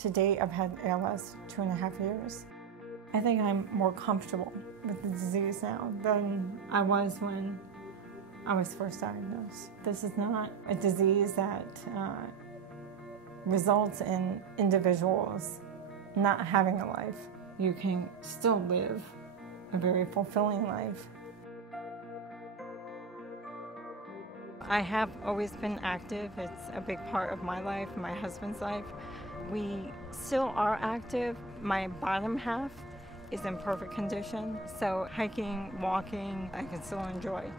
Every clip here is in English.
To date, I've had ALS 2.5 years. I think I'm more comfortable with the disease now than I was when I was first diagnosed. This is not a disease that results in individuals not having a life. You can still live a very fulfilling life. I have always been active. It's a big part of my life, my husband's life. We still are active. My bottom half is in perfect condition, so hiking, walking, I can still enjoy.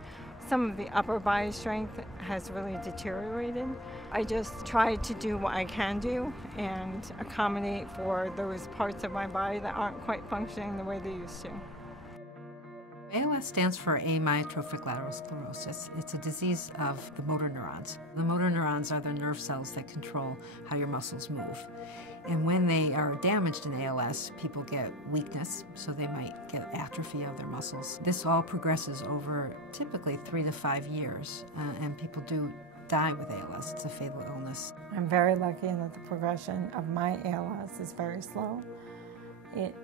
Some of the upper body strength has really deteriorated. I just try to do what I can do and accommodate for those parts of my body that aren't quite functioning the way they used to. ALS stands for Amyotrophic Lateral Sclerosis. It's a disease of the motor neurons. The motor neurons are the nerve cells that control how your muscles move. And when they are damaged in ALS, people get weakness, so they might get atrophy of their muscles. This all progresses over typically 3 to 5 years, and people do die with ALS. It's a fatal illness. I'm very lucky in that the progression of my ALS is very slow. It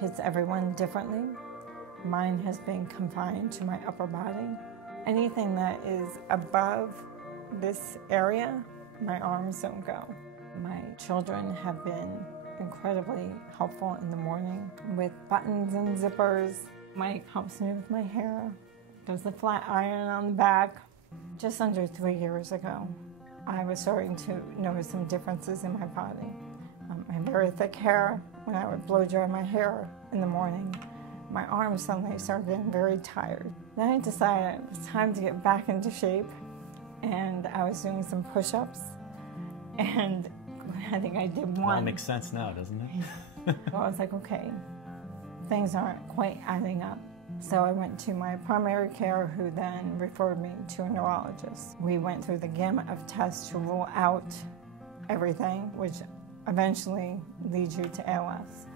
hits everyone differently. Mine has been confined to my upper body. Anything that is above this area, my arms don't go. My children have been incredibly helpful in the morning with buttons and zippers. Mike helps me with my hair, does the flat iron on the back. Just under 3 years ago, I was starting to notice some differences in my body. I have very thick hair. When I would blow dry my hair in the morning, my arms suddenly started getting very tired. Then I decided it was time to get back into shape, and I was doing some push-ups, and I think I did one. Well, it makes sense now, doesn't it? So I was like, okay, things aren't quite adding up. So I went to my primary care, who then referred me to a neurologist. We went through the gamut of tests to rule out everything, which eventually leads you to ALS.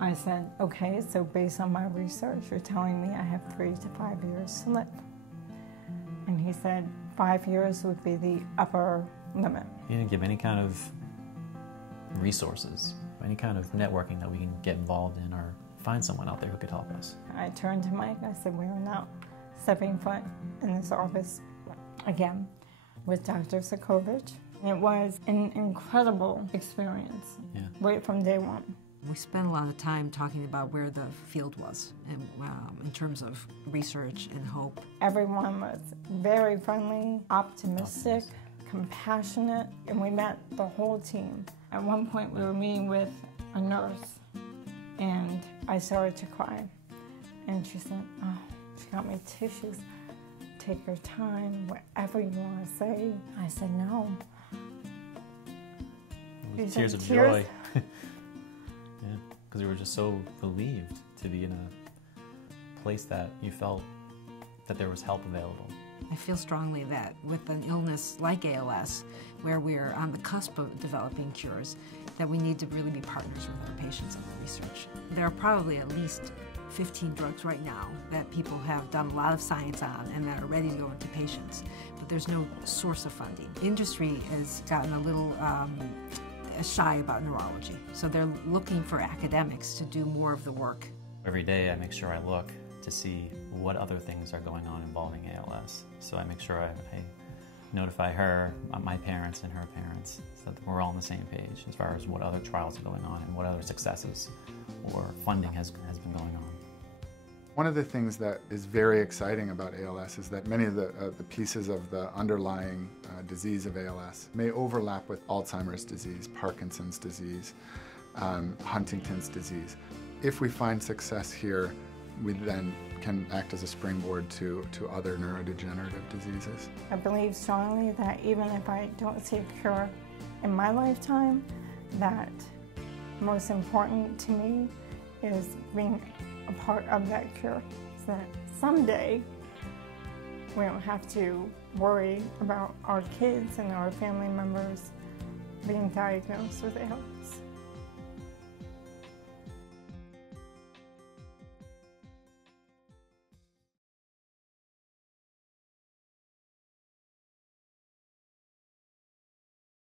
I said, okay, so based on my research, you're telling me I have 3 to 5 years to live. And he said 5 years would be the upper limit. He didn't give any kind of resources, any kind of networking that we can get involved in or find someone out there who could help us. I turned to Mike, I said, we are not stepping foot in this office again with Dr. Sokovich. It was an incredible experience, right from day one. We spent a lot of time talking about where the field was and in terms of research and hope. Everyone was very friendly, optimistic, compassionate, and we met the whole team. At one point we were meeting with a nurse, and I started to cry. And she said, oh, she got me tissues. Take your time, whatever you want to say. I said, no. Tears of joy. Yeah, because we were just so relieved to be in a place that you felt that there was help available. I feel strongly that with an illness like ALS, where we're on the cusp of developing cures, that we need to really be partners with our patients in the research. There are probably at least 15 drugs right now that people have done a lot of science on and that are ready to go into patients, but there's no source of funding. Industry has gotten a little shy about neurology, so they're looking for academics to do more of the work. Every day I make sure I look to see what other things are going on involving ALS. So I make sure I notify her, my parents, and her parents, so that we're all on the same page as far as what other trials are going on and what other successes or funding has been going on. One of the things that is very exciting about ALS is that many of the pieces of the underlying disease of ALS may overlap with Alzheimer's disease, Parkinson's disease, Huntington's disease. If we find success here, we then can act as a springboard to other neurodegenerative diseases. I believe strongly that even if I don't see a cure in my lifetime, that most important to me is being a part of that cure, so that someday we don't have to worry about our kids and our family members being diagnosed with ALS.